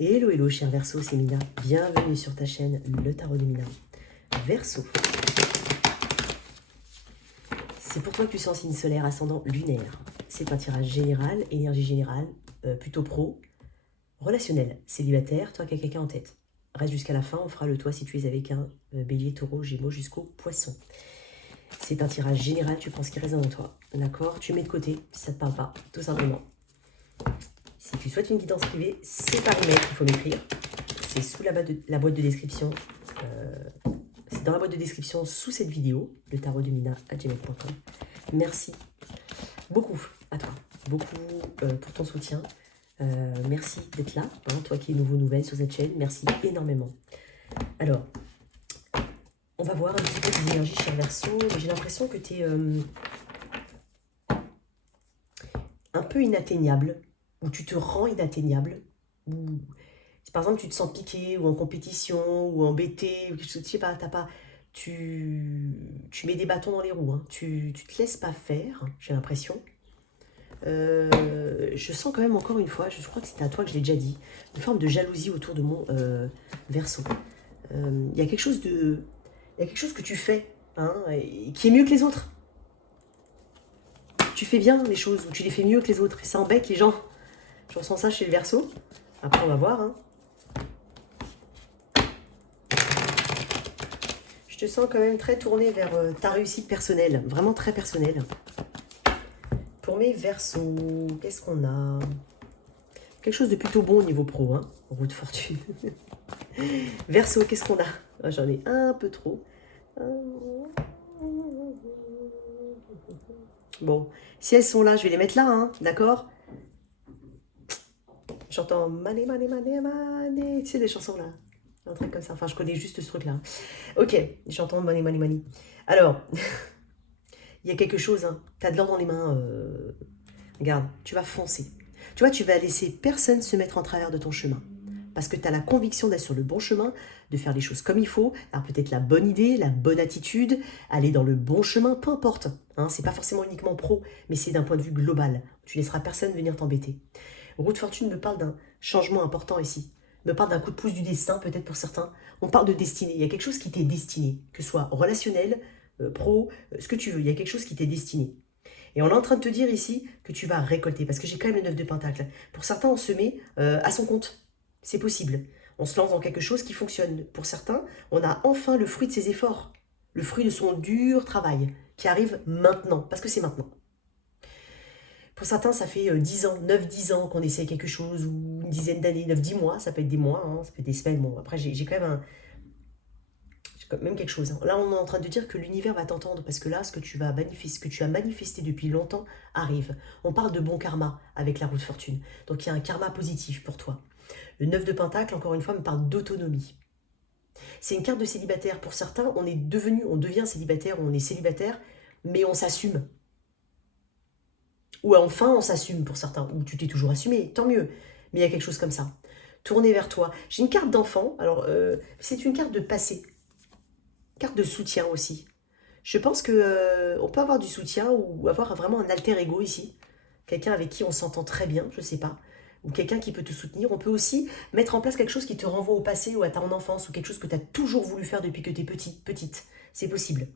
Hello, hello, cher Verseau, c'est Mina. Bienvenue sur ta chaîne, le tarot de Mina. Verseau. C'est pour toi que tu sens signe solaire, ascendant lunaire. C'est un tirage général, énergie générale, plutôt pro, relationnel, célibataire, toi qui as quelqu'un en tête. Reste jusqu'à la fin, on fera le toi si tu es avec un bélier, taureau, gémeaux jusqu'au poisson. C'est un tirage général, tu prends ce qui résonne en toi. D'accord? Tu mets de côté si ça ne te parle pas, tout simplement. Si tu souhaites une guidance privée, c'est par email qu'il faut m'écrire. C'est sous la boîte de description. C'est dans la boîte de description sous cette vidéo, le tarot de mina@gmail.com. Merci beaucoup à toi, beaucoup pour ton soutien. Merci d'être là, hein, toi qui es nouveau nouvelle sur cette chaîne. Merci énormément. Alors, on va voir un petit peu tes énergies, cher Verseau. J'ai l'impression que tu es un peu inatteignable, ou tu te rends inatteignable, ou par exemple tu te sens piqué, ou en compétition, ou embêté, ou quelque chose, je sais pas, tu mets des bâtons dans les roues, hein. Tu te laisses pas faire, j'ai l'impression. Je sens quand même encore une fois, je crois que c'était à toi que je l'ai déjà dit, une forme de jalousie autour de mon Verseau. Il y a quelque chose que tu fais, hein, qui est mieux que les autres. Tu fais bien les choses, ou tu les fais mieux que les autres, et ça embête les gens. Je ressens ça chez le Verseau. Après, on va voir. Hein. Je te sens quand même très tourné vers ta réussite personnelle. Vraiment très personnelle. Pour mes Verseaux, qu'est-ce qu'on a? Quelque chose de plutôt bon au niveau pro. Hein. Roue de fortune. Verseau, qu'est-ce qu'on a? Oh, j'en ai un peu trop. Bon, si elles sont là, je vais les mettre là. Hein, d'accord? J'entends mané, mané, mané, mané. Tu sais, des chansons là. Un truc comme ça. Enfin, je connais juste ce truc là. Ok, j'entends money, money, money. Alors, il y a quelque chose. Hein. Tu as de l'or dans les mains. Regarde, tu vas foncer. Tu vois, tu vas laisser personne se mettre en travers de ton chemin. Parce que tu as la conviction d'être sur le bon chemin, de faire les choses comme il faut. Alors peut-être la bonne idée, la bonne attitude, aller dans le bon chemin, peu importe. Hein, c'est pas forcément uniquement pro, mais c'est d'un point de vue global. Tu laisseras personne venir t'embêter. Roue de fortune me parle d'un changement important ici. Me parle d'un coup de pouce du destin, peut-être pour certains. On parle de destinée. Il y a quelque chose qui t'est destiné, que ce soit relationnel, pro, ce que tu veux. Il y a quelque chose qui t'est destiné. Et on est en train de te dire ici que tu vas récolter, parce que j'ai quand même le 9 de Pentacle. Pour certains, on se met à son compte. C'est possible. On se lance dans quelque chose qui fonctionne. Pour certains, on a enfin le fruit de ses efforts, le fruit de son dur travail, qui arrive maintenant, parce que c'est maintenant. Pour certains, ça fait 10 ans, 9-10 ans qu'on essaie quelque chose, ou une dizaine d'années, 9-10 mois, ça peut être des mois, hein, ça peut être des semaines. Bon, après, j'ai quand même quelque chose. Hein. Là, on est en train de dire que l'univers va t'entendre, parce que là, ce que tu as manifesté depuis longtemps arrive. On parle de bon karma avec la roue de fortune. Donc, il y a un karma positif pour toi. Le 9 de Pentacle, encore une fois, me parle d'autonomie. C'est une carte de célibataire. Pour certains, on devient célibataire, on est célibataire, mais on s'assume. Ou enfin, on s'assume pour certains. Ou tu t'es toujours assumé, tant mieux. Mais il y a quelque chose comme ça. Tourner vers toi. J'ai une carte d'enfant. Alors, c'est une carte de passé. Carte de soutien aussi. Je pense que on peut avoir du soutien ou avoir vraiment un alter ego ici. Quelqu'un avec qui on s'entend très bien, je ne sais pas. Ou quelqu'un qui peut te soutenir. On peut aussi mettre en place quelque chose qui te renvoie au passé ou à ton enfance. Ou quelque chose que tu as toujours voulu faire depuis que tu es petite. C'est possible.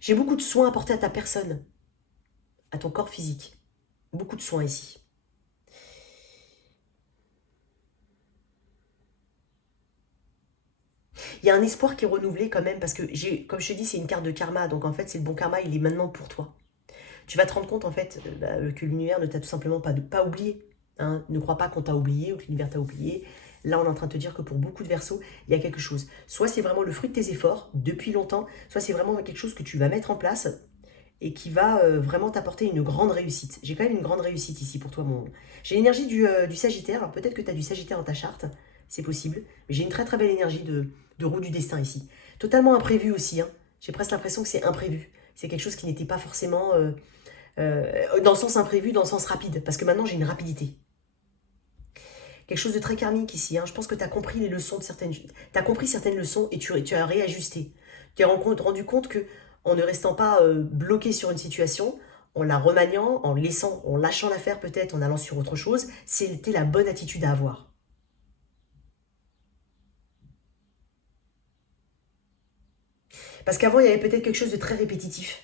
J'ai beaucoup de soins apportés à ta personne, à ton corps physique. Beaucoup de soins ici. Il y a un espoir qui est renouvelé quand même, parce que, comme je te dis, c'est une carte de karma. Donc en fait, c'est le bon karma, il est maintenant pour toi. Tu vas te rendre compte en fait que l'univers ne t'a tout simplement pas oublié. Hein. Ne crois pas qu'on t'a oublié ou que l'univers t'a oublié. Là, on est en train de te dire que pour beaucoup de Verseaux, il y a quelque chose. Soit c'est vraiment le fruit de tes efforts depuis longtemps, soit c'est vraiment quelque chose que tu vas mettre en place et qui va vraiment t'apporter une grande réussite. J'ai quand même une grande réussite ici pour toi, mon... J'ai l'énergie du Sagittaire. Peut-être que tu as du Sagittaire dans ta charte, c'est possible. Mais j'ai une très très belle énergie de roue du destin ici. Totalement imprévu aussi. Hein. J'ai presque l'impression que c'est imprévu. C'est quelque chose qui n'était pas forcément... dans le sens imprévu, dans le sens rapide. Parce que maintenant, j'ai une rapidité. Quelque chose de très karmique ici. Hein. Je pense que tu as compris les leçons de certaines... Tu as compris certaines leçons et tu as réajusté. Tu t'es rendu compte que en ne restant pas bloqué sur une situation, en la remaniant, en lâchant l'affaire peut-être, en allant sur autre chose, c'était la bonne attitude à avoir. Parce qu'avant, il y avait peut-être quelque chose de très répétitif.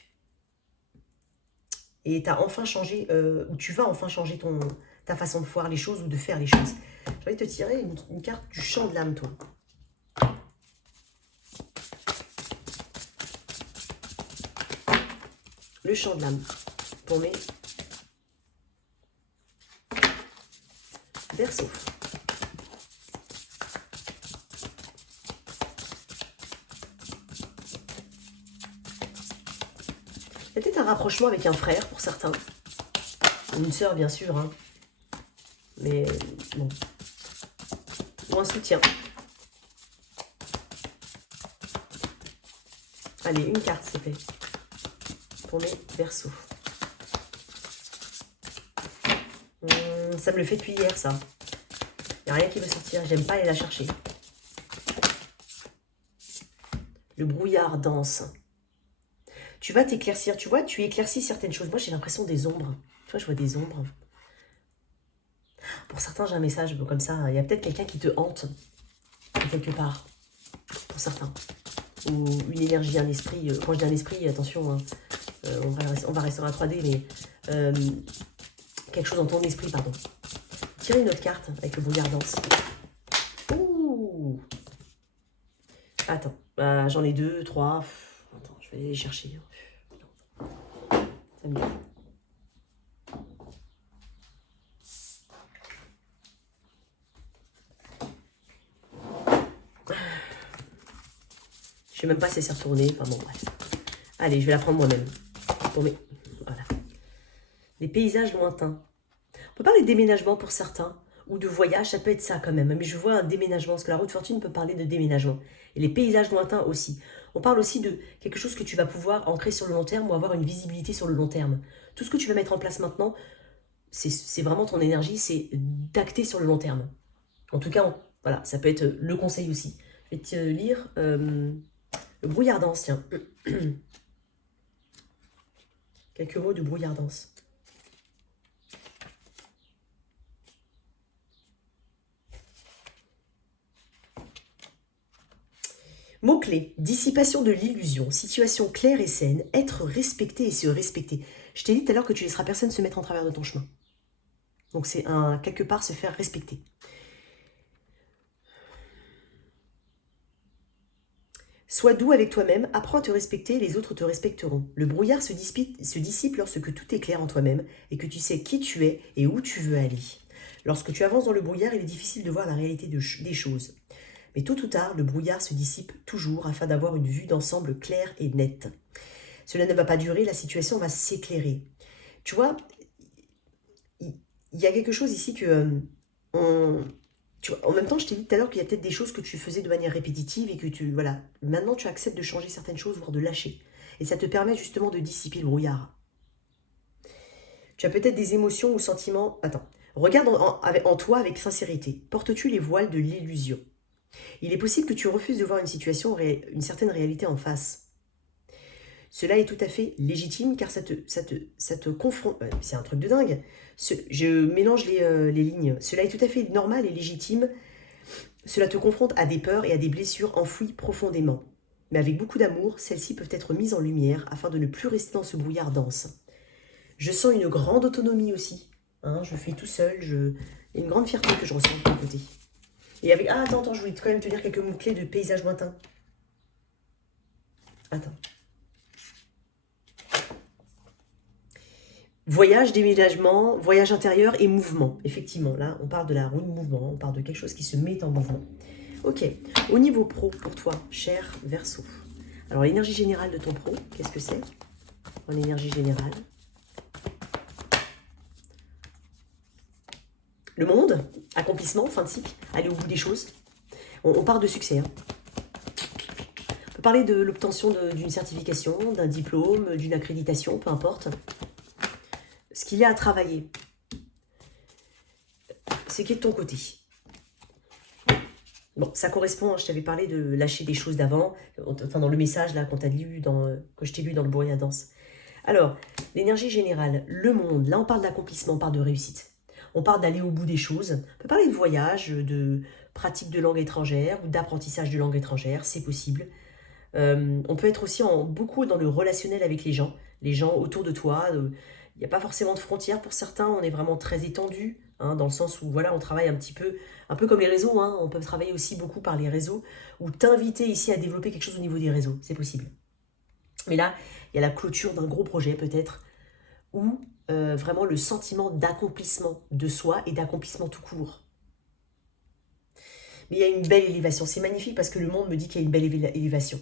Et tu as enfin changé, ou tu vas enfin changer ta façon de voir les choses ou de faire les choses. J'ai envie de te tirer une carte du champ de l'âme, toi. Le champ de l'âme pour mes Verseaux. Il y a peut-être un rapprochement avec un frère pour certains. Ou une sœur, bien sûr. Hein. Mais bon. Ou un soutien. Allez, une carte, c'est fait. Pour mes Verseaux. Ça me le fait depuis hier, ça. Il n'y a rien qui veut sortir. J'aime pas aller la chercher. Le brouillard danse. Tu vas t'éclaircir. Tu vois, tu éclaircis certaines choses. Moi, j'ai l'impression des ombres. Tu vois, je vois des ombres. Pour certains, j'ai un message comme ça. Il y a peut-être quelqu'un qui te hante. Quelque part. Pour certains. Ou une énergie, un esprit. Quand je dis un esprit, attention. Hein, on va rester à 3D, mais... quelque chose dans ton esprit, pardon. Tirez une autre carte avec le brouillard danse. Ouh. Attends, j'en ai 2, 3. Attends, je vais aller les chercher. Ça me dit. Je sais même pas si c'est retourné. Enfin bon, bref. Allez, je vais la prendre moi-même. Pour mes... Voilà. Les paysages lointains. On peut parler de déménagement pour certains, ou de voyage, ça peut être ça quand même. Mais je vois un déménagement, parce que la roue de fortune peut parler de déménagement. Et les paysages lointains aussi. On parle aussi de quelque chose que tu vas pouvoir ancrer sur le long terme ou avoir une visibilité sur le long terme. Tout ce que tu vas mettre en place maintenant, c'est vraiment ton énergie, c'est d'acter sur le long terme. En tout cas, voilà, ça peut être le conseil aussi. Je vais te lire le brouillard danse, tiens. Quelques mots de brouillard danse. Mots-clés, dissipation de l'illusion, situation claire et saine, être respecté et se respecter. Je t'ai dit tout à l'heure que tu laisseras personne se mettre en travers de ton chemin. Donc c'est quelque part se faire respecter. Sois doux avec toi-même, apprends à te respecter, les autres te respecteront. Le brouillard se dissipe lorsque tout est clair en toi-même et que tu sais qui tu es et où tu veux aller. Lorsque tu avances dans le brouillard, il est difficile de voir la réalité des choses. Mais tôt ou tard, le brouillard se dissipe toujours afin d'avoir une vue d'ensemble claire et nette. Cela ne va pas durer, la situation va s'éclairer. Tu vois, il y a quelque chose ici que... tu vois, en même temps, je t'ai dit tout à l'heure qu'il y a peut-être des choses que tu faisais de manière répétitive et que voilà, maintenant tu acceptes de changer certaines choses, voire de lâcher. Et ça te permet justement de dissiper le brouillard. Tu as peut-être des émotions ou sentiments... Attends, regarde en toi avec sincérité. Portes-tu les voiles de l'illusion ? Il est possible que tu refuses de voir une situation, une certaine réalité en face. Cela est tout à fait légitime car ça te confronte... c'est un truc de dingue. Je mélange les lignes. Cela est tout à fait normal et légitime. Cela te confronte à des peurs et à des blessures enfouies profondément. Mais avec beaucoup d'amour, celles-ci peuvent être mises en lumière afin de ne plus rester dans ce brouillard dense. Je sens une grande autonomie aussi. Hein, je fais tout seul. Il y a une grande fierté que je ressens de ton côté. Et avec... Ah, attends, je voulais quand même te lire quelques mots-clés de paysages lointains. Attends. Voyage, déménagement, voyage intérieur et mouvement. Effectivement, là, on parle de la roue de mouvement, on parle de quelque chose qui se met en mouvement. Ok, au niveau pro, pour toi, cher Verseau. Alors, l'énergie générale de ton pro, qu'est-ce que c'est? En énergie générale. Le monde, accomplissement, fin de cycle, aller au bout des choses. On part de succès. Hein. On peut parler de l'obtention d'une certification, d'un diplôme, d'une accréditation, peu importe. Ce qu'il y a à travailler, c'est qui est de ton côté. Bon, ça correspond, hein, je t'avais parlé de lâcher des choses d'avant, enfin dans le message là, quand je t'ai lu dans le brouillard danse. Alors, l'énergie générale, le monde, là on parle d'accomplissement, on parle de réussite. On parle d'aller au bout des choses. On peut parler de voyage, de pratique de langue étrangère ou d'apprentissage de langue étrangère, c'est possible. On peut être aussi beaucoup dans le relationnel avec les gens autour de toi. Il n'y a pas forcément de frontières pour certains, on est vraiment très étendu, hein, dans le sens où voilà, on travaille un peu comme les réseaux, hein, on peut travailler aussi beaucoup par les réseaux, ou t'inviter ici à développer quelque chose au niveau des réseaux, c'est possible. Mais là, il y a la clôture d'un gros projet peut-être, ou vraiment le sentiment d'accomplissement de soi et d'accomplissement tout court. Mais il y a une belle élévation, c'est magnifique parce que le monde me dit qu'il y a une belle élévation.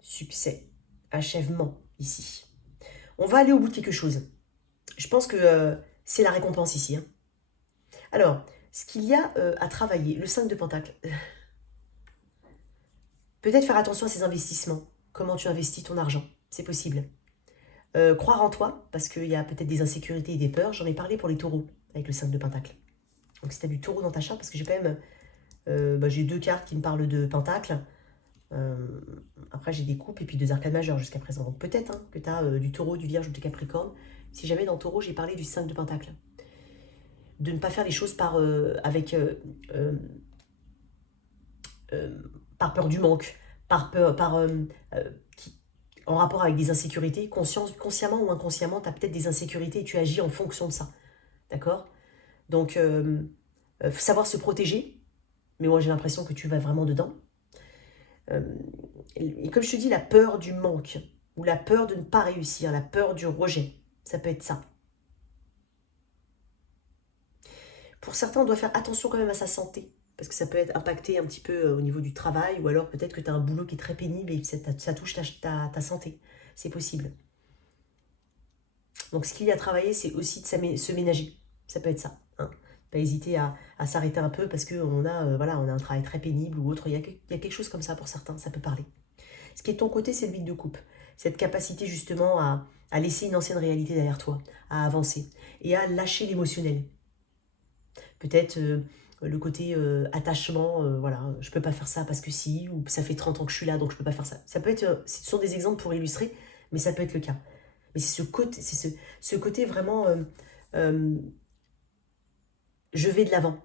Succès, achèvement ici. On va aller au bout de quelque chose. Je pense que c'est la récompense ici. Hein. Alors, ce qu'il y a à travailler, le 5 de Pentacle. Peut-être faire attention à ses investissements. Comment tu investis ton argent, c'est possible. Croire en toi, parce qu'il y a peut-être des insécurités et des peurs. J'en ai parlé pour les taureaux, avec le 5 de Pentacle. Donc si tu as du taureau dans ta charte, parce que j'ai quand même... j'ai 2 cartes qui me parlent de Pentacle. Après, j'ai des coupes et puis 2 arcades majeures jusqu'à présent. Donc peut-être hein, que tu as du taureau, du vierge ou du capricorne. Si jamais dans taureau, j'ai parlé du 5 de Pentacle. De ne pas faire les choses par peur du manque, en rapport avec des insécurités, consciemment ou inconsciemment, tu as peut-être des insécurités et tu agis en fonction de ça. D'accord? Donc, savoir se protéger, mais moi j'ai l'impression que tu vas vraiment dedans. Et comme je te dis, la peur du manque, ou la peur de ne pas réussir, la peur du rejet, ça peut être ça. Pour certains, on doit faire attention quand même à sa santé, parce que ça peut être impacté un petit peu au niveau du travail, ou alors peut-être que tu as un boulot qui est très pénible et ça touche ta santé. C'est possible. Donc ce qu'il y a à travailler, c'est aussi de se ménager. Ça peut être ça. Hein. Pas hésiter à s'arrêter un peu parce qu'on a, voilà, on a un travail très pénible ou autre. Il y a quelque chose comme ça pour certains, ça peut parler. Ce qui est de ton côté, c'est le 8 de coupe. Cette capacité justement à laisser une ancienne réalité derrière toi, à avancer et à lâcher l'émotionnel. Peut-être le côté attachement, voilà, je peux pas faire ça parce que si, ou ça fait 30 ans que je suis là, donc je peux pas faire ça. Ça peut être, ce sont des exemples pour illustrer, mais ça peut être le cas. Mais c'est ce côté vraiment, je vais de l'avant.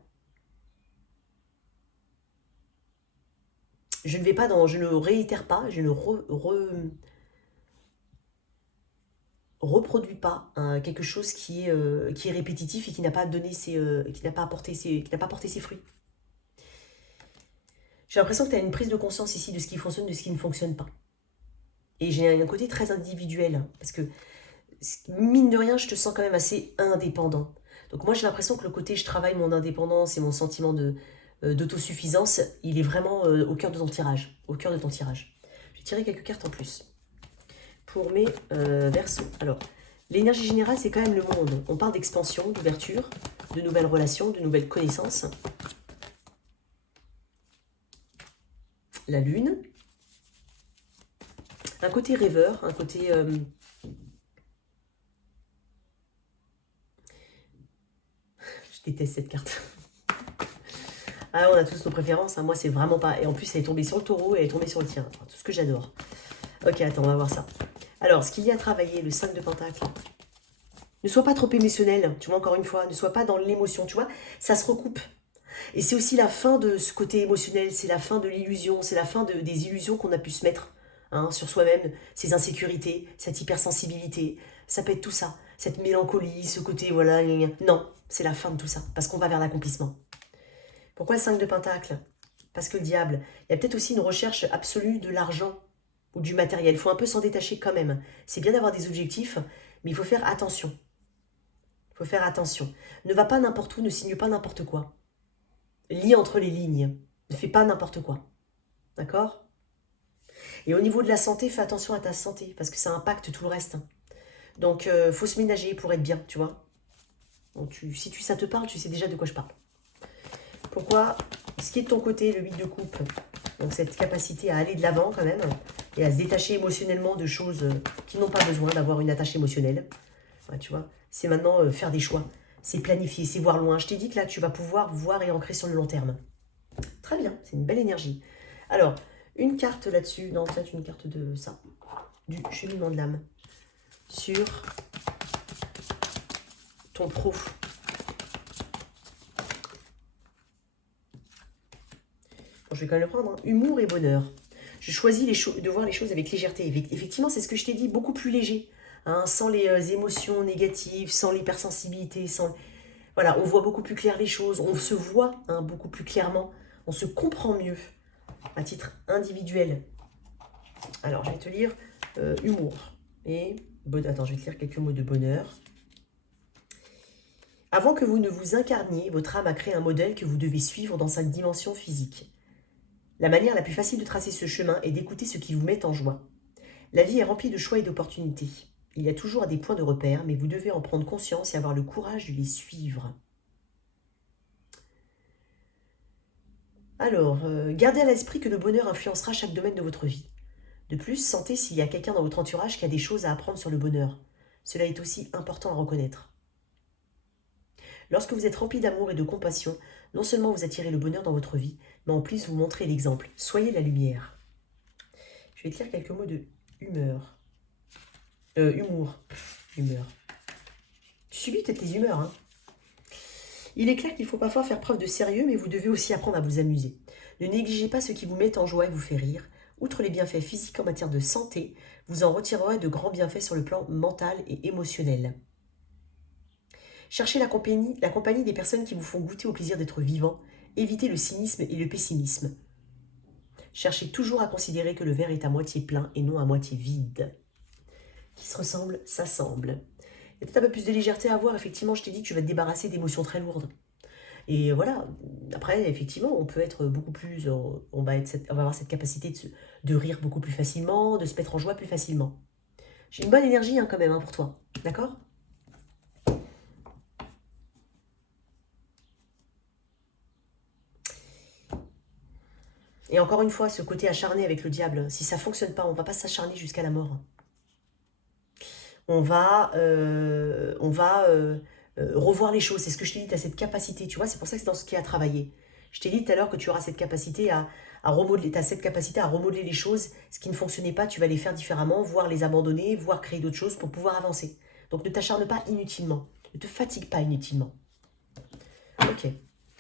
Je ne vais pas dans, je ne réitère pas, je ne reproduis pas quelque chose qui est répétitif et qui n'a pas donné qui n'a pas apporté qui n'a pas porté ses fruits. J'ai l'impression que tu as une prise de conscience ici de ce qui fonctionne, de ce qui ne fonctionne pas. Et j'ai un côté très individuel, hein, parce que mine de rien, je te sens quand même assez indépendant. Donc moi, j'ai l'impression que le côté je travaille mon indépendance et mon sentiment d'autosuffisance, il est vraiment au cœur de ton tirage. Au cœur de ton tirage. Je vais tirer quelques cartes en plus. Pour mes Verseaux. Alors, l'énergie générale, c'est quand même le monde. On parle d'expansion, d'ouverture, de nouvelles relations, de nouvelles connaissances. La lune. Un côté rêveur, un côté... Je déteste cette carte. Ah, on a tous nos préférences. Hein. Moi, c'est vraiment pas... Et en plus, elle est tombée sur le taureau et elle est tombée sur le tien. Enfin, tout ce que j'adore. Ok, attends, on va voir ça. Alors, ce qu'il y a à travailler, le 5 de Pentacle. Ne sois pas trop émotionnel, tu vois, encore une fois. Ne sois pas dans l'émotion, tu vois. Ça se recoupe. Et c'est aussi la fin de ce côté émotionnel. C'est la fin de l'illusion. C'est la fin des illusions qu'on a pu se mettre hein, sur soi-même. Ces insécurités, cette hypersensibilité. Ça peut être tout ça. Cette mélancolie, ce côté, voilà. Non, c'est la fin de tout ça. Parce qu'on va vers l'accomplissement. Pourquoi le 5 de Pentacle? Parce que le diable, il y a peut-être aussi une recherche absolue de l'argent ou du matériel. Il faut un peu s'en détacher quand même. C'est bien d'avoir des objectifs, mais il faut faire attention. Il faut faire attention. Ne va pas n'importe où, ne signe pas n'importe quoi. Lis entre les lignes. Ne fais pas n'importe quoi. D'accord? Et au niveau de la santé, fais attention à ta santé, parce que ça impacte tout le reste. Donc, il faut se ménager pour être bien, tu vois. Donc, si ça te parle, tu sais déjà de quoi je parle. Pourquoi? Ce qui est de ton côté, le 8 de coupe, donc cette capacité à aller de l'avant quand même, et à se détacher émotionnellement de choses qui n'ont pas besoin d'avoir une attache émotionnelle. Ouais, tu vois, c'est maintenant faire des choix. C'est planifier, c'est voir loin. Je t'ai dit que là, tu vas pouvoir voir et ancrer sur le long terme. Très bien, c'est une belle énergie. Alors, une carte là-dessus. Non, peut-être une carte de ça. du cheminement de l'âme sur ton pro. Bon, je vais quand même le prendre. Hein. Humour et bonheur. Je choisis de voir les choses avec légèreté. Effectivement, c'est ce que je t'ai dit, beaucoup plus léger. Hein, sans les émotions négatives, sans l'hypersensibilité, sans... Voilà, on voit beaucoup plus clair les choses, on se voit hein, beaucoup plus clairement, on se comprend mieux à titre individuel. Alors, je vais te lire humour et... Attends, je vais te lire quelques mots de bonheur. Avant que vous ne vous incarniez, votre âme a créé un modèle que vous devez suivre dans sa dimension physique. La manière la plus facile de tracer ce chemin est d'écouter ce qui vous met en joie. La vie est remplie de choix et d'opportunités. Il y a toujours des points de repère, mais vous devez en prendre conscience et avoir le courage de les suivre. Alors, gardez à l'esprit que le bonheur influencera chaque domaine de votre vie. De plus, sentez s'il y a quelqu'un dans votre entourage qui a des choses à apprendre sur le bonheur. Cela est aussi important à reconnaître. Lorsque vous êtes rempli d'amour et de compassion, non seulement vous attirez le bonheur dans votre vie, mais en plus vous montrez l'exemple. Soyez la lumière. Je vais te lire quelques mots de humour. Humeur. Tu subis peut-être les humeurs, hein. Il est clair qu'il faut parfois faire preuve de sérieux, mais vous devez aussi apprendre à vous amuser. Ne négligez pas ce qui vous met en joie et vous fait rire. Outre les bienfaits physiques en matière de santé, vous en retirerez de grands bienfaits sur le plan mental et émotionnel. Cherchez la compagnie des personnes qui vous font goûter au plaisir d'être vivant. Évitez le cynisme et le pessimisme. Cherchez toujours à considérer que le verre est à moitié plein et non à moitié vide. Qui se ressemble, s'assemble. Il y a peut-être un peu plus de légèreté à avoir. Effectivement, je t'ai dit que tu vas te débarrasser d'émotions très lourdes. Et voilà, après, effectivement, on peut être beaucoup plus... On va avoir cette capacité de rire beaucoup plus facilement, de se mettre en joie plus facilement. J'ai une bonne énergie hein, quand même hein, pour toi. D'accord ? Et encore une fois, ce côté acharné avec le diable, si ça ne fonctionne pas, on ne va pas s'acharner jusqu'à la mort. On va revoir les choses. C'est ce que je t'ai dit, tu as cette capacité, tu vois, c'est pour ça que c'est dans ce qui est à travailler. Je t'ai dit tout à l'heure que tu auras cette capacité à remodeler, tu as cette capacité à remodeler les choses. Ce qui ne fonctionnait pas, tu vas les faire différemment, voire les abandonner, voire créer d'autres choses pour pouvoir avancer. Donc ne t'acharne pas inutilement, ne te fatigue pas inutilement. Ok.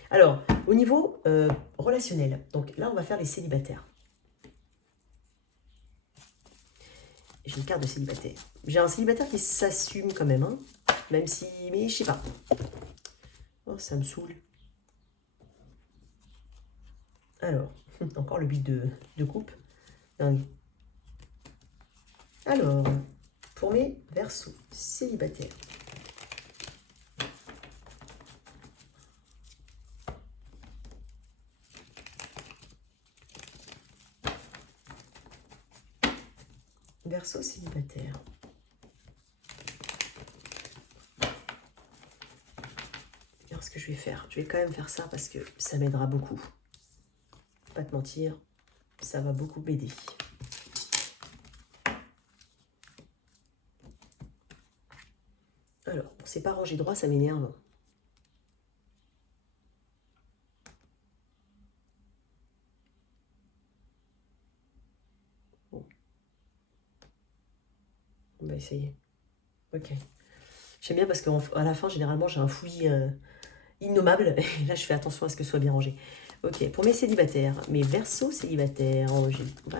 Alors, au niveau relationnel, donc là on va faire les célibataires. J'ai une carte de célibataire. J'ai un célibataire qui s'assume quand même, hein, même si... Mais je sais pas. Oh, ça me saoule. Alors, encore le 8 de coupe. Dingue. Alors, pour mes Verseaux célibataires. Verseau célibataire. Alors, ce que je vais faire, je vais quand même faire ça parce que ça m'aidera beaucoup. Pas te mentir, ça va beaucoup m'aider. Alors, c'est pas rangé droit, ça m'énerve. Bon. On va essayer. Ok. J'aime bien parce qu'à la fin, généralement, j'ai un fouillis innommable. Et là, je fais attention à ce que ce soit bien rangé. Ok, pour mes célibataires, mes Verseaux célibataires. Oh, ouais.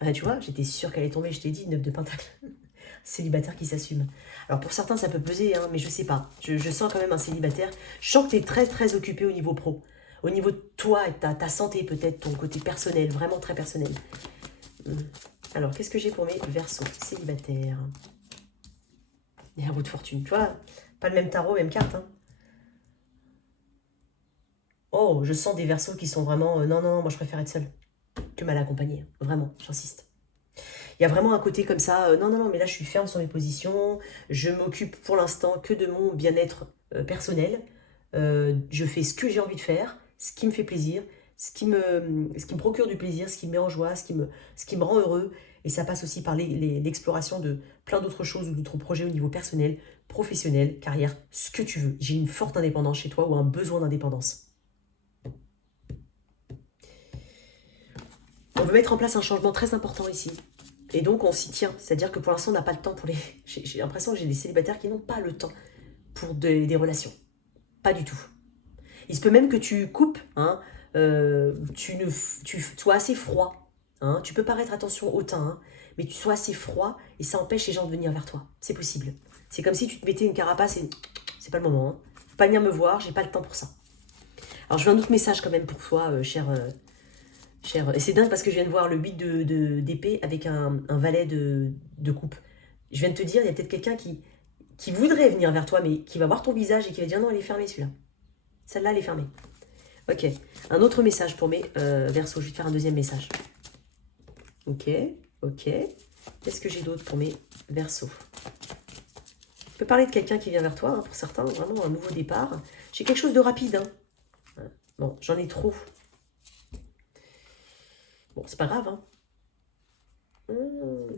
Ah, tu vois, j'étais sûre qu'elle allait tomber. Je t'ai dit, 9 de pentacle. Célibataire qui s'assume. Alors, pour certains, ça peut peser, hein, mais je sais pas. Je sens quand même un célibataire. Je sens que tu es très, très occupé au niveau pro. Au niveau de toi et ta santé, peut-être, ton côté personnel, vraiment très personnel. Alors, qu'est-ce que j'ai pour mes Verseaux célibataires? Et un roue de fortune, tu vois, pas le même tarot, même carte. Hein. Oh, je sens des Verseaux qui sont vraiment... non, moi je préfère être seule que mal accompagnée. Vraiment, j'insiste. Il y a vraiment un côté comme ça, non, mais là je suis ferme sur mes positions, je m'occupe pour l'instant que de mon bien-être personnel, je fais ce que j'ai envie de faire, ce qui me fait plaisir, ce qui me procure du plaisir, ce qui me met en joie, ce qui me rend heureux, et ça passe aussi par l'exploration de plein d'autres choses ou d'autres projets au niveau personnel, professionnel, carrière, ce que tu veux. J'ai une forte indépendance chez toi ou un besoin d'indépendance. On veut mettre en place un changement très important ici. Et donc, on s'y tient. C'est-à-dire que pour l'instant, on n'a pas le temps pour les... J'ai l'impression que j'ai des célibataires qui n'ont pas le temps pour des relations. Pas du tout. Il se peut même que tu coupes, hein, tu sois assez froid. Hein, tu peux paraître, attention, hautain, hein, mais tu sois assez froid et ça empêche les gens de venir vers toi. C'est possible. C'est comme si tu te mettais une carapace et c'est pas le moment. Hein. Faut pas venir me voir, j'ai pas le temps pour ça. Alors, je veux un autre message quand même pour toi, cher... Et c'est dingue parce que je viens de voir le 8 d'épée avec un valet de coupe. Je viens de te dire, il y a peut-être quelqu'un qui voudrait venir vers toi, mais qui va voir ton visage et qui va dire non, elle est fermée celui-là. Celle-là, elle est fermée. Ok. Un autre message pour mes Verseaux. Je vais te faire un deuxième message. Ok. Ok. Qu'est-ce que j'ai d'autre pour mes Verseaux? Je peux parler de quelqu'un qui vient vers toi, hein, pour certains, vraiment un nouveau départ. J'ai quelque chose de rapide. Hein. Bon, j'en ai trop. Bon, c'est pas grave, hein.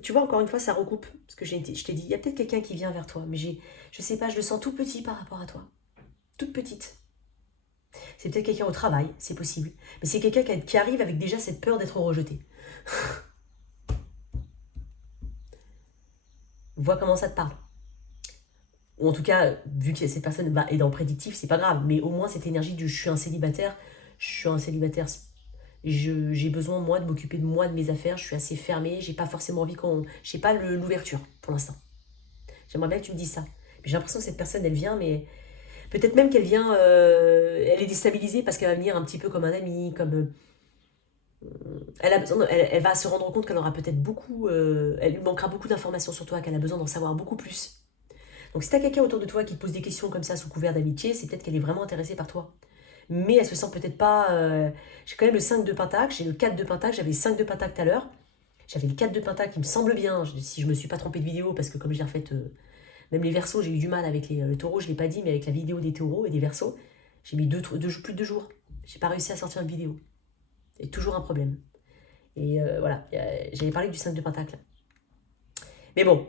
Tu vois, encore une fois, ça recoupe. Parce que je t'ai dit, il y a peut-être quelqu'un qui vient vers toi. Mais je sais pas, je le sens tout petit par rapport à toi. Toute petite. C'est peut-être quelqu'un au travail, c'est possible. Mais c'est quelqu'un qui arrive avec déjà cette peur d'être rejeté. Vois comment ça te parle. Ou en tout cas, vu que cette personne est dans le prédictif, c'est pas grave. Mais au moins, cette énergie du je suis un célibataire, j'ai besoin, moi, de m'occuper de moi, de mes affaires. Je suis assez fermée. J'ai pas forcément envie qu'on... J'ai pas l'ouverture pour l'instant. J'aimerais bien que tu me dises ça. J'ai l'impression que cette personne, elle vient, mais... Peut-être même qu'elle vient... elle est déstabilisée parce qu'elle va venir un petit peu comme un ami, comme... elle va se rendre compte qu'elle aura peut-être beaucoup... elle lui manquera beaucoup d'informations sur toi, qu'elle a besoin d'en savoir beaucoup plus. Donc si tu as quelqu'un autour de toi qui te pose des questions comme ça sous couvert d'amitié, c'est peut-être qu'elle est vraiment intéressée par toi. Mais elle se sent peut-être pas... j'ai quand même le 5 de Pentacle, j'ai le 4 de Pentacle, j'avais le 5 de Pentacle tout à l'heure. J'avais le 4 de Pentacle qui me semble bien, si je me suis pas trompée de vidéo, parce que comme j'ai refait... même les Verseaux, j'ai eu du mal avec le taureau, je ne l'ai pas dit, mais avec la vidéo des taureaux et des Verseaux, j'ai mis plus de 2 jours. J'ai pas réussi à sortir une vidéo. C'est toujours un problème. Et voilà, j'avais parlé du 5 de Pentacle. Mais bon,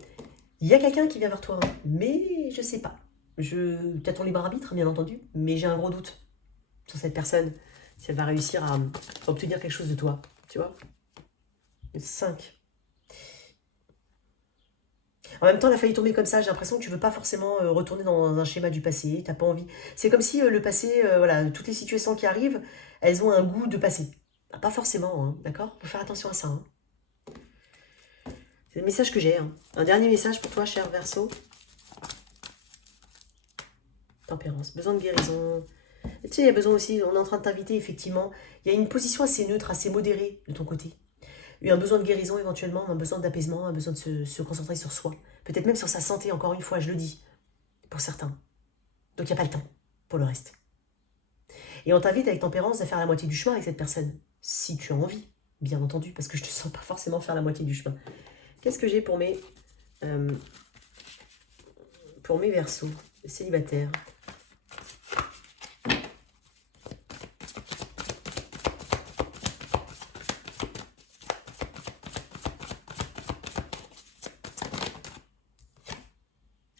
il y a quelqu'un qui vient vers toi, hein, mais je sais pas. Tu as ton libre arbitre, bien entendu, mais j'ai un gros doute sur cette personne, si elle va réussir à obtenir quelque chose de toi, tu vois. 5. En même temps, elle a failli tomber comme ça. J'ai l'impression que tu veux pas forcément retourner dans un schéma du passé. T'as pas envie. C'est comme si le passé, voilà, toutes les situations qui arrivent, elles ont un goût de passé. Ah, pas forcément, hein, d'accord? Faut faire attention à ça. Hein. C'est le message que j'ai. Hein. Un dernier message pour toi, cher Verseau. Tempérance. Besoin de guérison. Tu sais, il y a besoin aussi, on est en train de t'inviter, effectivement. Il y a une position assez neutre, assez modérée de ton côté. Il y a un besoin de guérison éventuellement, un besoin d'apaisement, un besoin de se concentrer sur soi. Peut-être même sur sa santé, encore une fois, je le dis, pour certains. Donc il n'y a pas le temps pour le reste. Et on t'invite avec tempérance à faire la moitié du chemin avec cette personne, si tu as envie, bien entendu, parce que je ne te sens pas forcément faire la moitié du chemin. Qu'est-ce que j'ai pour mes Verseaux célibataires?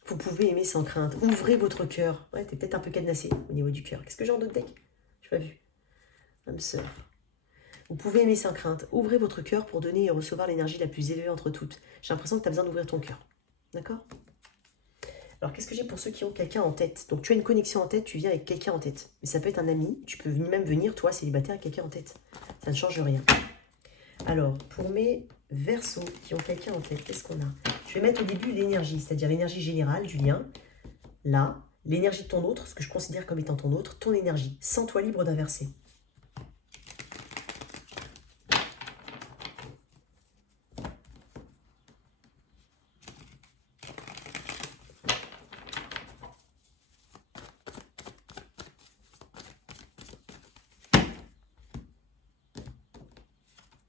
Vous pouvez aimer sans crainte. Ouvrez votre cœur. Ouais, t'es peut-être un peu cadenassé au niveau du cœur. Qu'est-ce que j'ai en d'autres deck? Je n'ai pas vu. Âme sœur. Vous pouvez aimer sans crainte. Ouvrez votre cœur pour donner et recevoir l'énergie la plus élevée entre toutes. J'ai l'impression que tu as besoin d'ouvrir ton cœur. D'accord? Alors, qu'est-ce que j'ai pour ceux qui ont quelqu'un en tête? Donc, tu as une connexion en tête, tu viens avec quelqu'un en tête. Mais ça peut être un ami. Tu peux même venir, toi, célibataire, avec quelqu'un en tête. Ça ne change rien. Alors, pour mes Verseaux qui ont quelqu'un en tête, qu'est-ce qu'on a? Je vais mettre au début l'énergie, c'est-à-dire l'énergie générale du lien. Là, l'énergie de ton autre, ce que je considère comme étant ton autre, ton énergie. Sens-toi libre d'inverser.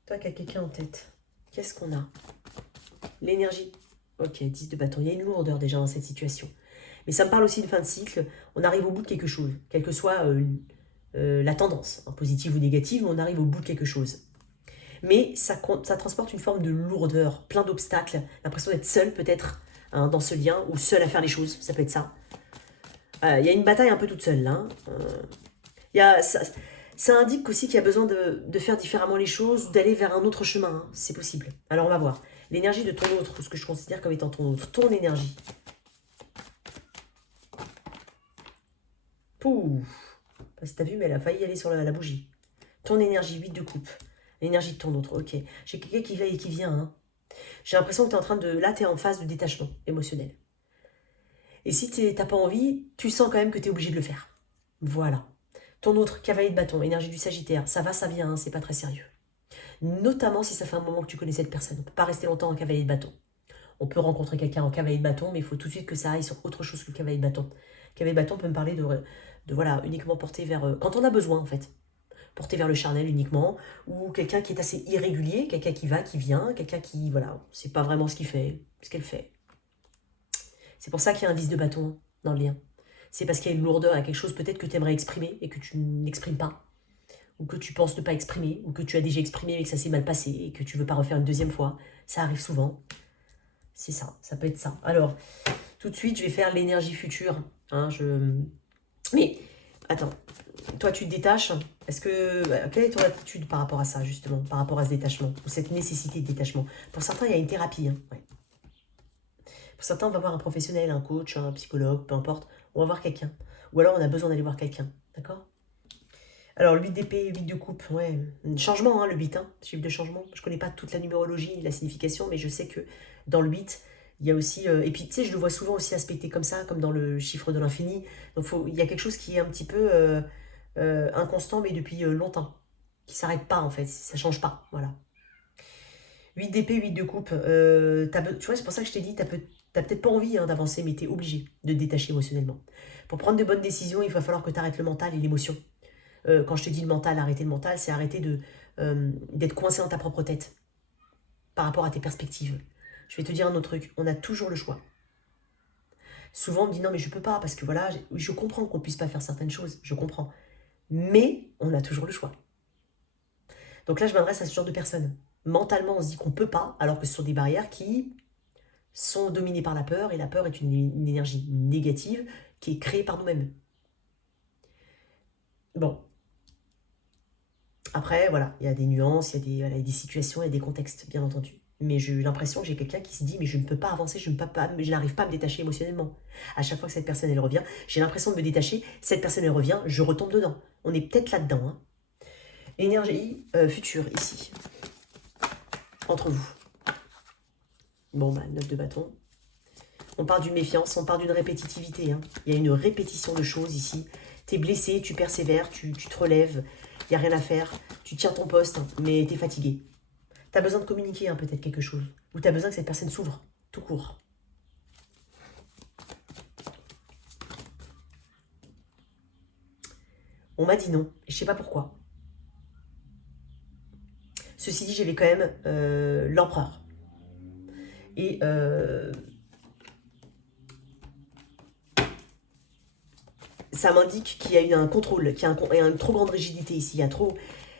Toi qui as quelqu'un en tête, qu'est-ce qu'on a? L'énergie. Ok, 10 de bâton. Il y a une lourdeur déjà dans cette situation. Mais ça me parle aussi de fin de cycle. On arrive au bout de quelque chose, quelle que soit la tendance, hein, positive ou négative, on arrive au bout de quelque chose. Mais ça transporte une forme de lourdeur, plein d'obstacles, l'impression d'être seul peut-être hein, dans ce lien, ou seul à faire les choses, ça peut être ça. Il y a une bataille un peu toute seule là. Ça indique aussi qu'il y a besoin de faire différemment les choses, ou d'aller vers un autre chemin, hein. C'est possible. Alors on va voir. L'énergie de ton autre, ou ce que je considère comme étant ton autre, ton énergie. Pouf. Parce que t'as vu, mais elle a failli aller sur la bougie. Ton énergie, 8 de coupe. L'énergie de ton autre, ok. J'ai quelqu'un qui va et qui vient, hein. J'ai l'impression que tu es en train de... Là, tu es en phase de détachement émotionnel. Et si tu n'as pas envie, tu sens quand même que tu es obligé de le faire. Voilà. Ton autre, cavalier de bâton, énergie du Sagittaire, ça va, ça vient, hein, c'est pas très sérieux. Notamment si ça fait un moment que tu connais cette personne. On ne peut pas rester longtemps en cavalier de bâton. On peut rencontrer quelqu'un en cavalier de bâton, mais il faut tout de suite que ça aille sur autre chose que le cavalier de bâton. Cavalier de bâton peut me parler de voilà, uniquement porter vers... quand on a besoin, en fait. Porter vers le charnel uniquement, ou quelqu'un qui est assez irrégulier, quelqu'un qui va, qui vient, quelqu'un qui, voilà, c'est pas vraiment ce qu'il fait, ce qu'elle fait. C'est pour ça qu'il y a un vice de bâton dans le lien. C'est parce qu'il y a une lourdeur, il y a quelque chose peut-être que tu aimerais exprimer et que tu n'exprimes pas, ou que tu penses ne pas exprimer, ou que tu as déjà exprimé mais que ça s'est mal passé et que tu veux pas refaire une deuxième fois. Ça arrive souvent. C'est ça peut être ça. Alors, tout de suite, je vais faire l'énergie future. Hein, Mais, attends, toi tu te détaches. Est-ce que quelle est ton attitude par rapport à ça, justement, par rapport à ce détachement, ou cette nécessité de détachement? Pour certains, il y a une thérapie. Hein, ouais. Pour certains, on va voir un professionnel, un coach, un psychologue, peu importe. On va voir quelqu'un. Ou alors, on a besoin d'aller voir quelqu'un. D'accord? Alors, le 8 d'épée, 8 de coupe, ouais. Changement, hein, le 8, hein, chiffre de changement. Je ne connais pas toute la numérologie, la signification, mais je sais que dans le 8, il y a aussi... et puis, tu sais, je le vois souvent aussi aspecté comme ça, comme dans le chiffre de l'infini. Donc, il y a quelque chose qui est un petit peu inconstant, mais depuis longtemps. Qui ne s'arrête pas, en fait. Ça ne change pas, voilà. 8 d'épée, 8 de coupe. Tu vois, c'est pour ça que je t'ai dit, t'as peut-être pas envie hein, d'avancer, mais tu es obligé de te détacher émotionnellement. Pour prendre de bonnes décisions, il va falloir que tu arrêtes le mental et l'émotion. Quand je te dis le mental, arrêter le mental, c'est arrêter d'être coincé dans ta propre tête par rapport à tes perspectives. Je vais te dire un autre truc, on a toujours le choix. Souvent, on me dit non, mais je peux pas, parce que voilà, je comprends qu'on ne puisse pas faire certaines choses, je comprends. Mais on a toujours le choix. Donc là, je m'adresse à ce genre de personnes. Mentalement, on se dit qu'on ne peut pas, alors que ce sont des barrières qui sont dominées par la peur, et la peur est une énergie négative qui est créée par nous-mêmes. Bon. Après, voilà, il y a des nuances, il y a des situations, il y a des contextes, bien entendu. Mais j'ai eu l'impression que j'ai quelqu'un qui se dit « mais je ne peux pas avancer, je n'arrive pas à me détacher émotionnellement ». À chaque fois que cette personne, elle revient, j'ai l'impression de me détacher, cette personne, elle revient, je retombe dedans. On est peut-être là-dedans. Hein. Énergie future, ici. Entre vous. Bon, bah, 9 de bâton. On part d'une méfiance, on part d'une répétitivité. Hein. Il y a une répétition de choses ici. Tu es blessé, tu persévères, tu te relèves. Il n'y a rien à faire. Tu tiens ton poste, hein, mais tu es fatigué. Tu as besoin de communiquer hein, peut-être quelque chose. Ou tu as besoin que cette personne s'ouvre, tout court. On m'a dit non, et je ne sais pas pourquoi. Ceci dit, j'avais quand même l'empereur. Et ça m'indique qu'il y a eu un contrôle, qu'il y a une trop grande rigidité ici. Il y a trop...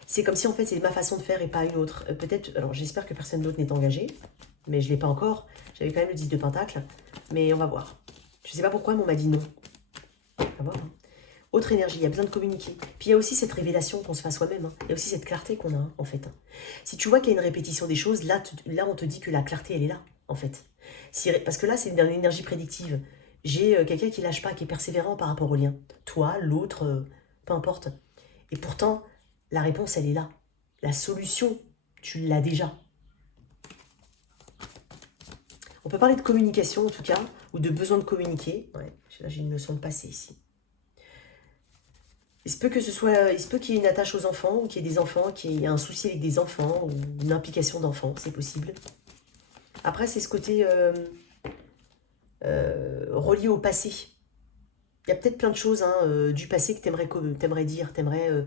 C'est comme si en fait c'est ma façon de faire et pas une autre. Peut-être, alors j'espère que personne d'autre n'est engagé, mais je ne l'ai pas encore. J'avais quand même le 10 de pentacle, mais on va voir. Je ne sais pas pourquoi, mais on m'a dit non. On va voir. Hein. Autre énergie, il y a besoin de communiquer. Puis il y a aussi cette révélation qu'on se fait à soi-même. Hein. Il y a aussi cette clarté qu'on a, hein, en fait. Hein. Si tu vois qu'il y a une répétition des choses, là on te dit que la clarté, elle est là, en fait. Parce que là, c'est une énergie prédictive. J'ai quelqu'un qui lâche pas, qui est persévérant par rapport au lien. Toi, l'autre, peu importe. Et pourtant, la réponse, elle est là. La solution, tu l'as déjà. On peut parler de communication, en tout cas, ou de besoin de communiquer. Ouais, là, j'ai une leçon de passé ici. Il se peut qu'il y ait une attache aux enfants, ou qu'il y ait des enfants, qu'il y ait un souci avec des enfants, ou une implication d'enfants, c'est possible. Après, c'est ce côté relié au passé. Il y a peut-être plein de choses hein, du passé que tu aimerais dire, tu aimerais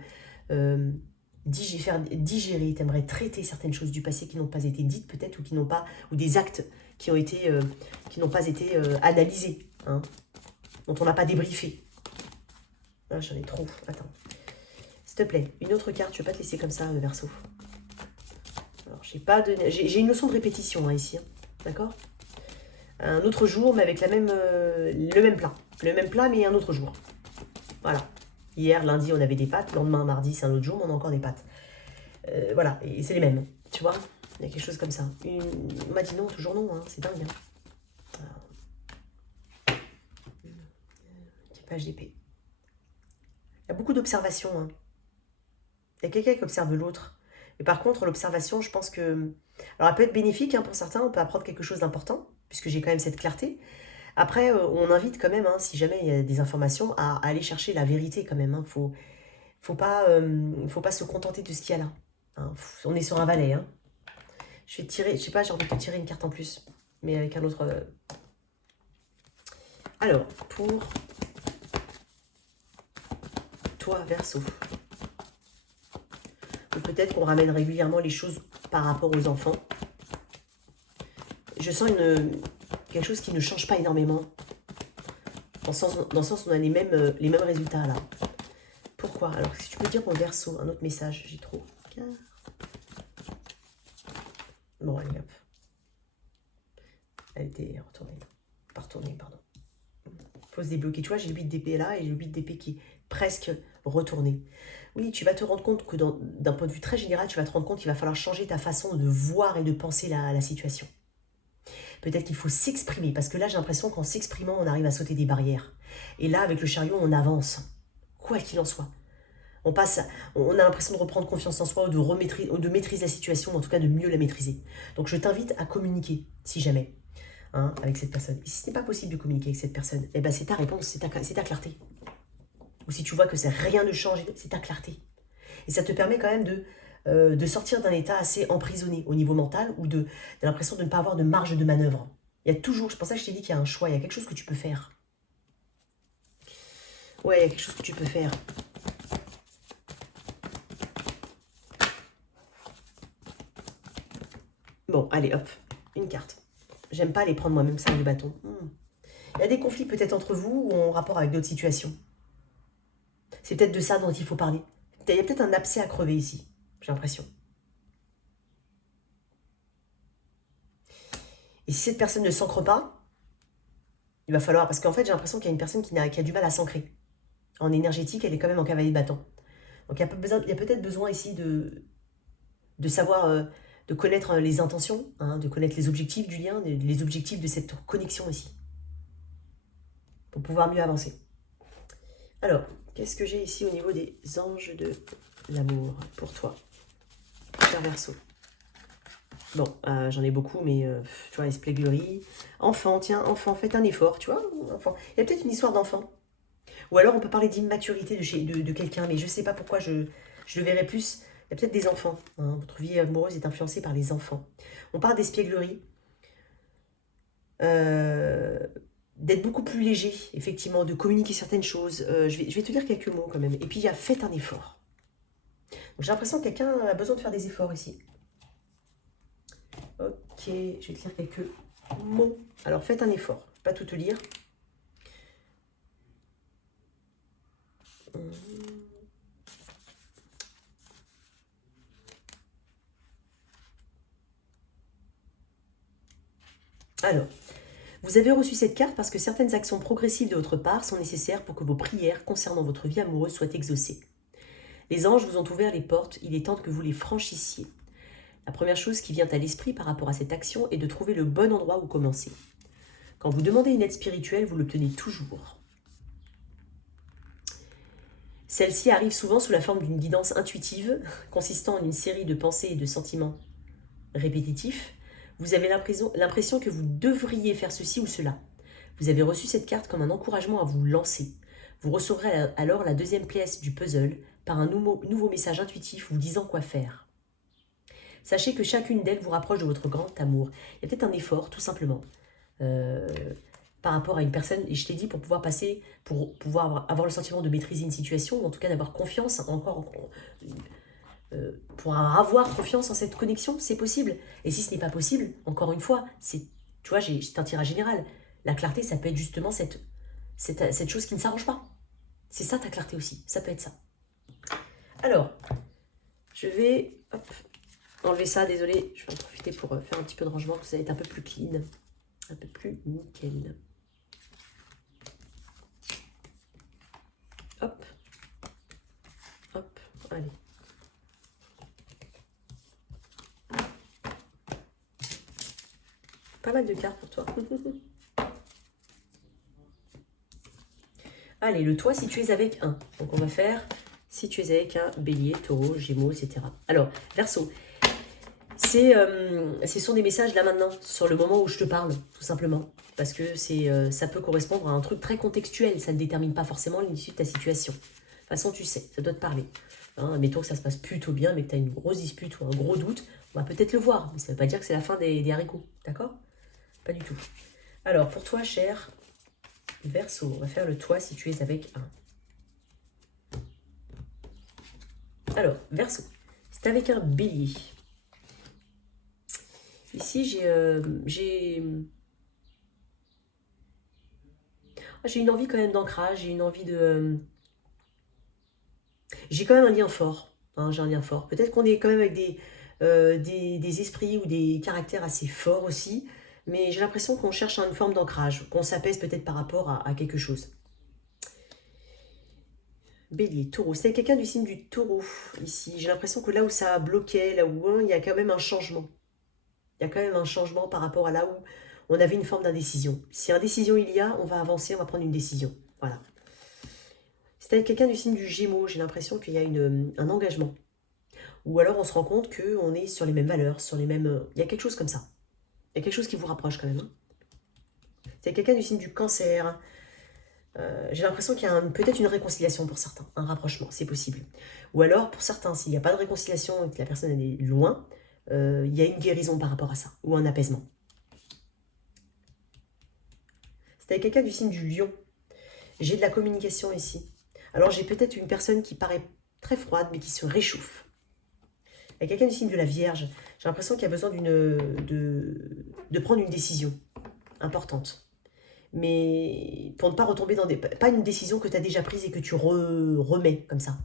digérer, tu aimerais traiter certaines choses du passé qui n'ont pas été dites peut-être, ou des actes qui n'ont pas été analysés, hein, dont on n'a pas débriefé. Ah, j'en ai trop. Attends. S'il te plaît, une autre carte. Je ne vais pas te laisser comme ça, Verseau. Alors, j'ai une notion de répétition hein, ici. Hein. D'accord? Un autre jour, mais avec le même plat. Le même plat, mais un autre jour. Voilà. Hier, lundi, on avait des pâtes. Le lendemain, mardi, c'est un autre jour, mais on a encore des pâtes. Voilà, et c'est les mêmes, tu vois. Il y a quelque chose comme ça. On m'a dit non, toujours non, hein, c'est dingue. Hein. Page d'épée. Il y a beaucoup d'observations. Hein. Il y a quelqu'un qui observe l'autre. Mais par contre, l'observation, je pense que... Alors, elle peut être bénéfique pour certains, on peut apprendre quelque chose d'important, puisque j'ai quand même cette clarté. Après, on invite quand même, hein, si jamais il y a des informations, à aller chercher la vérité quand même. Hein. Faut pas se contenter de ce qu'il y a là. Hein. On est sur un valet. Hein. Je vais tirer, je sais pas, j'ai envie de te tirer une carte en plus, mais avec un autre... Alors, pour toi, Verseau. Ou peut-être qu'on ramène régulièrement les choses par rapport aux enfants. Je sens quelque chose qui ne change pas énormément. Dans le sens où on a les mêmes résultats là. Pourquoi? Alors, si tu peux dire mon Verseau, un autre message, j'ai trop. Bon, allez, hop. Elle était retournée. Pas retournée, pardon. Faut se débloquer. Tu vois, j'ai le 8 d'épée là et j'ai le 8 d'épée qui est presque retourné. Oui, tu vas te rendre compte que d'un point de vue très général, tu vas te rendre compte qu'il va falloir changer ta façon de voir et de penser la situation. Peut-être qu'il faut s'exprimer, parce que là, j'ai l'impression qu'en s'exprimant, on arrive à sauter des barrières. Et là, avec le chariot, on avance. Quoi qu'il en soit. On a l'impression de reprendre confiance en soi ou de maîtriser la situation, ou en tout cas de mieux la maîtriser. Donc, je t'invite à communiquer, si jamais, hein, avec cette personne. Et si ce n'est pas possible de communiquer avec cette personne, eh ben, c'est ta réponse, c'est ta clarté. Ou si tu vois que c'est rien de changer, c'est ta clarté. Et ça te permet quand même de sortir d'un état assez emprisonné au niveau mental ou de l'impression de ne pas avoir de marge de manœuvre. Il y a toujours, c'est pour ça que je t'ai dit qu'il y a un choix, il y a quelque chose que tu peux faire. Ouais, il y a quelque chose que tu peux faire. Bon, allez, hop, une carte. J'aime pas les prendre moi-même, ça, le bâton. Il y a des conflits peut-être entre vous ou en rapport avec d'autres situations. C'est peut-être de ça dont il faut parler. Il y a peut-être un abcès à crever ici, j'ai l'impression. Et si cette personne ne s'ancre pas, il va falloir... Parce qu'en fait, j'ai l'impression qu'il y a une personne qui a du mal à s'ancrer. En énergétique, elle est quand même en cavalier de bâton. Donc il y a peut-être besoin ici de savoir, de connaître les intentions, hein, de connaître les objectifs du lien, les objectifs de cette connexion ici. Pour pouvoir mieux avancer. Alors, qu'est-ce que j'ai ici au niveau des anges de l'amour pour toi, Cher Verseau? Bon, j'en ai beaucoup, mais tu vois, espièglerie. Enfant, tiens, enfant, faites un effort, tu vois, enfant. Il y a peut-être une histoire d'enfant. Ou alors on peut parler d'immaturité de quelqu'un, mais je ne sais pas pourquoi je le verrai plus. Il y a peut-être des enfants. Hein, votre vie amoureuse est influencée par les enfants. On parle d'espièglerie. D'être beaucoup plus léger, effectivement, de communiquer certaines choses. Je vais te dire quelques mots quand même. Et puis il y a faites un effort. J'ai l'impression que quelqu'un a besoin de faire des efforts ici. Ok, je vais te lire quelques mots. Alors faites un effort. Je ne vais pas tout te lire. Alors, vous avez reçu cette carte parce que certaines actions progressives de votre part sont nécessaires pour que vos prières concernant votre vie amoureuse soient exaucées. Les anges vous ont ouvert les portes, il est temps que vous les franchissiez. La première chose qui vient à l'esprit par rapport à cette action est de trouver le bon endroit où commencer. Quand vous demandez une aide spirituelle, vous l'obtenez toujours. Celle-ci arrive souvent sous la forme d'une guidance intuitive, consistant en une série de pensées et de sentiments répétitifs. Vous avez l'impression que vous devriez faire ceci ou cela. Vous avez reçu cette carte comme un encouragement à vous lancer. Vous recevrez alors la deuxième pièce du puzzle par un nouveau message intuitif vous disant quoi faire. Sachez que chacune d'elles vous rapproche de votre grand amour. Il y a peut-être un effort, tout simplement, par rapport à une personne. Et je t'ai dit, pour pouvoir avoir le sentiment de maîtriser une situation, ou en tout cas d'avoir confiance, pour avoir confiance en cette connexion, c'est possible. Et si ce n'est pas possible, encore une fois, tu vois, c'est un tirage général. La clarté, ça peut être justement cette chose qui ne s'arrange pas. C'est ça ta clarté aussi, ça peut être ça. Alors, je vais enlever ça, désolé, je vais en profiter pour faire un petit peu de rangement, que ça va être un peu plus clean, un peu plus nickel. Hop. Allez. Pas mal de cartes pour toi. Allez, le toit si tu es avec un. Donc on va faire si tu es avec un bélier, taureau, gémeaux, etc. Alors, Verseau, ce sont des messages là maintenant, sur le moment où je te parle, tout simplement. Parce que ça peut correspondre à un truc très contextuel, ça ne détermine pas forcément l'issue de ta situation. De toute façon, tu sais, ça doit te parler. Hein, mettons que ça se passe plutôt bien, mais que tu as une grosse dispute ou un gros doute, on va peut-être le voir, mais ça ne veut pas dire que c'est la fin des haricots, d'accord? Pas du tout. Alors, pour toi, cher Verseau, on va faire le toit si tu es avec un. Alors, Verseau, c'est avec un bélier. Ici, j'ai une envie quand même d'ancrage, j'ai une envie de... j'ai quand même un lien fort, hein, j'ai un lien fort. Peut-être qu'on est quand même avec des esprits ou des caractères assez forts aussi, mais j'ai l'impression qu'on cherche une forme d'ancrage, qu'on s'apaise peut-être par rapport à quelque chose. Bélier, taureau, c'est quelqu'un du signe du taureau, ici. J'ai l'impression que là où ça bloquait, là où il y a quand même un changement. Il y a quand même un changement par rapport à là où on avait une forme d'indécision. Si indécision il y a, on va avancer, on va prendre une décision. Voilà. C'est avec quelqu'un du signe du Gémeaux, j'ai l'impression qu'il y a un engagement. Ou alors on se rend compte qu'on est sur les mêmes valeurs, sur les mêmes... Il y a quelque chose comme ça. Il y a quelque chose qui vous rapproche quand même. Hein. C'est quelqu'un du signe du Cancer. J'ai l'impression qu'il y a peut-être une réconciliation pour certains, un rapprochement, c'est possible. Ou alors, pour certains, s'il n'y a pas de réconciliation et que la personne elle est loin, il y a une guérison par rapport à ça, ou un apaisement. C'est avec quelqu'un du signe du Lion. J'ai de la communication ici. Alors j'ai peut-être une personne qui paraît très froide, mais qui se réchauffe. Avec quelqu'un du signe de la Vierge, j'ai l'impression qu'il y a besoin de prendre une décision importante. Mais pour ne pas retomber dans pas une décision que tu as déjà prise et que tu remets comme ça.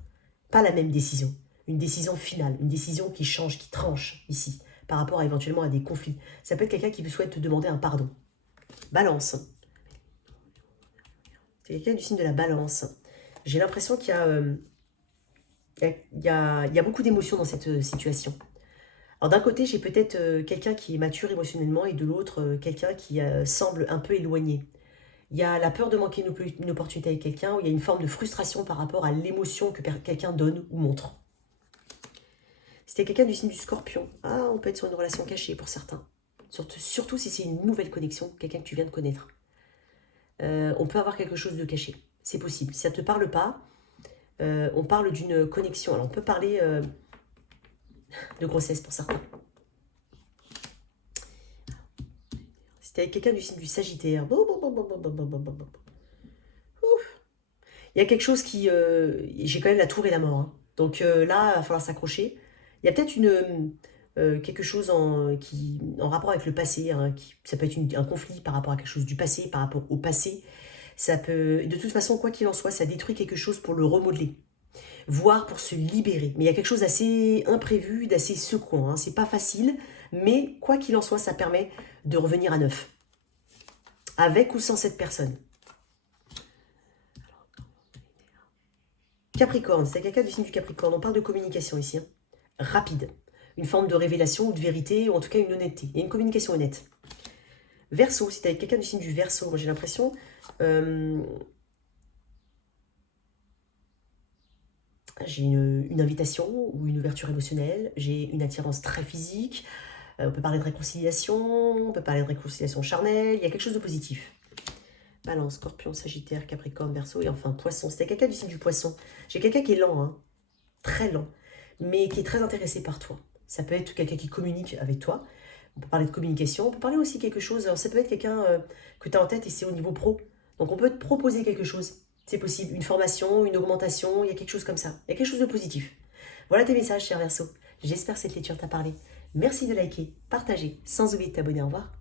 Pas la même décision. Une décision finale, une décision qui change, qui tranche ici, par rapport éventuellement à des conflits. Ça peut être quelqu'un qui souhaite te demander un pardon. Balance. C'est quelqu'un du signe de la Balance. J'ai l'impression qu'il y a beaucoup d'émotions dans cette situation. Alors d'un côté, j'ai peut-être quelqu'un qui est mature émotionnellement et de l'autre, quelqu'un qui semble un peu éloigné. Il y a la peur de manquer une opportunité avec quelqu'un, ou il y a une forme de frustration par rapport à l'émotion que quelqu'un donne ou montre. C'était quelqu'un du signe du Scorpion. Ah, on peut être sur une relation cachée pour certains. Surtout si c'est une nouvelle connexion, quelqu'un que tu viens de connaître. On peut avoir quelque chose de caché. C'est possible. Si ça ne te parle pas, on parle d'une connexion. Alors, on peut parler de grossesse pour certains. C'était avec quelqu'un du signe du Sagittaire. Il y a quelque chose qui... j'ai quand même la tour et la mort. Hein. Donc là, il va falloir s'accrocher. Il y a peut-être quelque chose en rapport avec le passé. Hein, ça peut être un conflit par rapport à quelque chose du passé, par rapport au passé. Ça peut, de toute façon, quoi qu'il en soit, ça détruit quelque chose pour le remodeler. Voire pour se libérer. Mais il y a quelque chose d'assez imprévu, d'assez secouant. Hein. C'est pas facile, mais quoi qu'il en soit, ça permet de revenir à neuf. Avec ou sans cette personne. Capricorne, c'est quelqu'un du signe du Capricorne. On parle de communication ici. Hein. Rapide. Une forme de révélation ou de vérité, ou en tout cas une honnêteté. Il y a une communication honnête. Verseau, si tu es avec quelqu'un du signe du Verseau, moi j'ai l'impression... j'ai une invitation ou une ouverture émotionnelle, j'ai une attirance très physique, on peut parler de réconciliation, on peut parler de réconciliation charnelle, il y a quelque chose de positif. Balance, Scorpion, Sagittaire, Capricorne, Verseau et enfin Poisson. C'était quelqu'un du signe du Poisson. J'ai quelqu'un qui est lent, hein, très lent, mais qui est très intéressé par toi. Ça peut être quelqu'un qui communique avec toi. On peut parler de communication, on peut parler aussi quelque chose, alors ça peut être quelqu'un que tu as en tête et c'est au niveau pro. Donc on peut te proposer quelque chose, c'est possible, une formation, une augmentation, il y a quelque chose comme ça, il y a quelque chose de positif. Voilà tes messages, cher Verseau. J'espère que cette lecture t'a parlé. Merci de liker, partager, sans oublier de t'abonner, au revoir.